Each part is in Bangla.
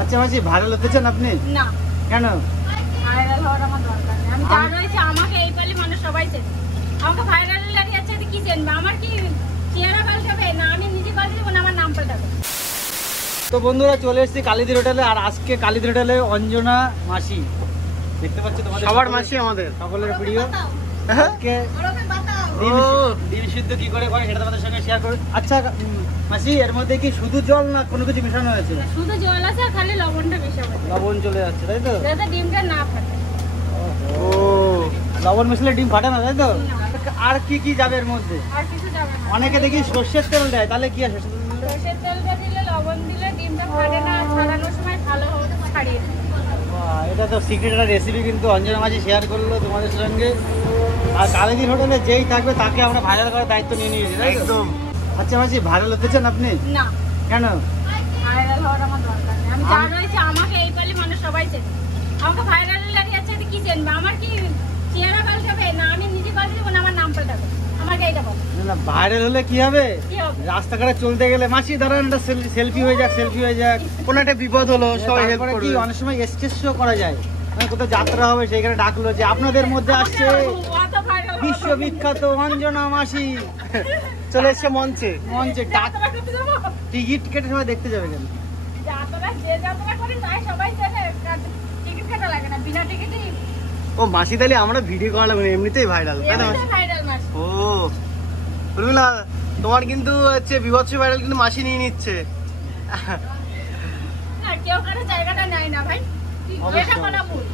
আচ্ছা মাসি, ভাইরাল হতে চান আপনি? না। কেন? ভাইরাল হওয়ার আমার দরকার নেই। আমি যা রয়েছে আমাকে এই পালি মানুষ সবাই চেনে। আমাকে ভাইরাল লাগে আছে কি চেনবে? আমার কি চেহারা পাল্টাবে না আমি নিজে পাল্টাবো না আমার নাম পাল্টাবে? তো বন্ধুরা চলে এসেছি কালিদির হোটেলে। আর আজকে কালিদির হোটেলে অঞ্জনা মাসি, দেখতে পাচ্ছ তোমাদের সবার মাসি আমাদের সকলের প্রিয়। আজকে ও ডিম সিদ্ধ কি করে করে সেটা তোমাদের সঙ্গে শেয়ার করি। আচ্ছা মাসি, এর মধ্যে কি শুধু জল না কোনো কিছু মেশানো হয়েছে? শুধু জল আছে আর খালি লবণটা মেশাবো লবণ চলে যাচ্ছে তাই তো? যাতে ডিমটা না ফাটে। ও লবণ মিশলে ডিম ফাটে না তাই তো? আর কি কি যাবে এর মধ্যে? আর কিছু যাবে না। অনেকে দেখি সর্ষের তেল দেয়, তাহলে কি আছে? সরষের তেলটা দিলে লবণ দিলে ডিমটা ফাটে না, ছাড়ানোর সময় ভালো ছাড়িয়ে দেয়। বাহ, এটা তো সিক্রেট একটা রেসিপি কিন্তু অঞ্জনা মাঝি শেয়ার করলো তোমাদের সঙ্গে। আর কালিদির হোটেলে যেই থাকবে তাকে আমরা ভাইরাল করার দায়িত্ব নিয়ে নিয়েছি তাই তো? একদম। আচ্ছা মাসি, ভাইরাল হতে চান আপনি? না। কেন? ভাইরাল হওয়ার আমার দরকার নেই। আমি যা রয়েছে আমাকে এই পালি মানুষ সবাই চেনে। আমাকে ভাইরাল লাগে আছে কি চেনবে? আমার কি চেহারা পাল্টাবে না আমি নিজে পাল্টাবো না আমার নাম পাল্টাবে? আমাকে এইটা বলো। না ভাইরাল হলে কি হবে? কি হবে? রাস্তাঘাটে চলতে গেলে মাসি দাঁড়ান, একটা সেলফি হয়ে যাক, সেলফি হয়ে যাক। কোনো একটা বিপদ হলো সবাই হেল্প তারপরে কি করবে। অনেক সময় স্টেজ শো করা যায়, মানে কোথাও যাত্রা হবে সেইখানে ডাকলো যে আপনাদের মধ্যে আসছে অত viral হওয়ার বিশ্ববিখ্যাত অঞ্জনা মাসি, চলে এসছে মঞ্চে। মঞ্চে যাত্রা করতে যাবো? টিকিট কেটে সবাই দেখতে যাবে কেন? যাত্রা যে যাত্রা করি তাই সবাই চেনে। টিকিট কাটা লাগে না, বিনা টিকিটই ও মাসি তাহলে আমরা ভিডিও করা লাগবে না, এমনিতেই ভাইরাল তাই না? এমনিতে ভাইরাল মাস। ও রুমিলা, তোমার কিন্তু হচ্ছে বিভৎস ভাইরাল কিন্তু মাসি নিয়ে নিচ্ছে। আর কেউ কারো জায়গাটা নেয় না ভাই। এটা বলা ভুল।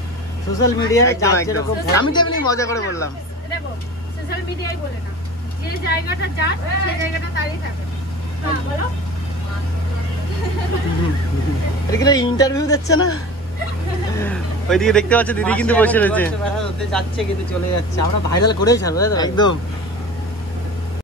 সোশ্যাল মিডিয়ায় একদম যার একদম। যেরকম আমি তো এমনি মজা করে বললাম। দেখো সোশ্যাল মিডিয়ায় বলে না, যে জায়গাটা যার সেই জায়গাটা তারই থাকে। হ্যাঁ বলো। এটা কিন্তু ইন্টারভিউ দিচ্ছে না? ওইদিকে দেখতে পাচ্ছ দিদি কিন্তু বসে রয়েছে। ভাইরাল হতে যাচ্ছে কিন্তু চলে যাচ্ছে, আমরা ভাইরাল করেই ছাড়বো তাই তো? একদম।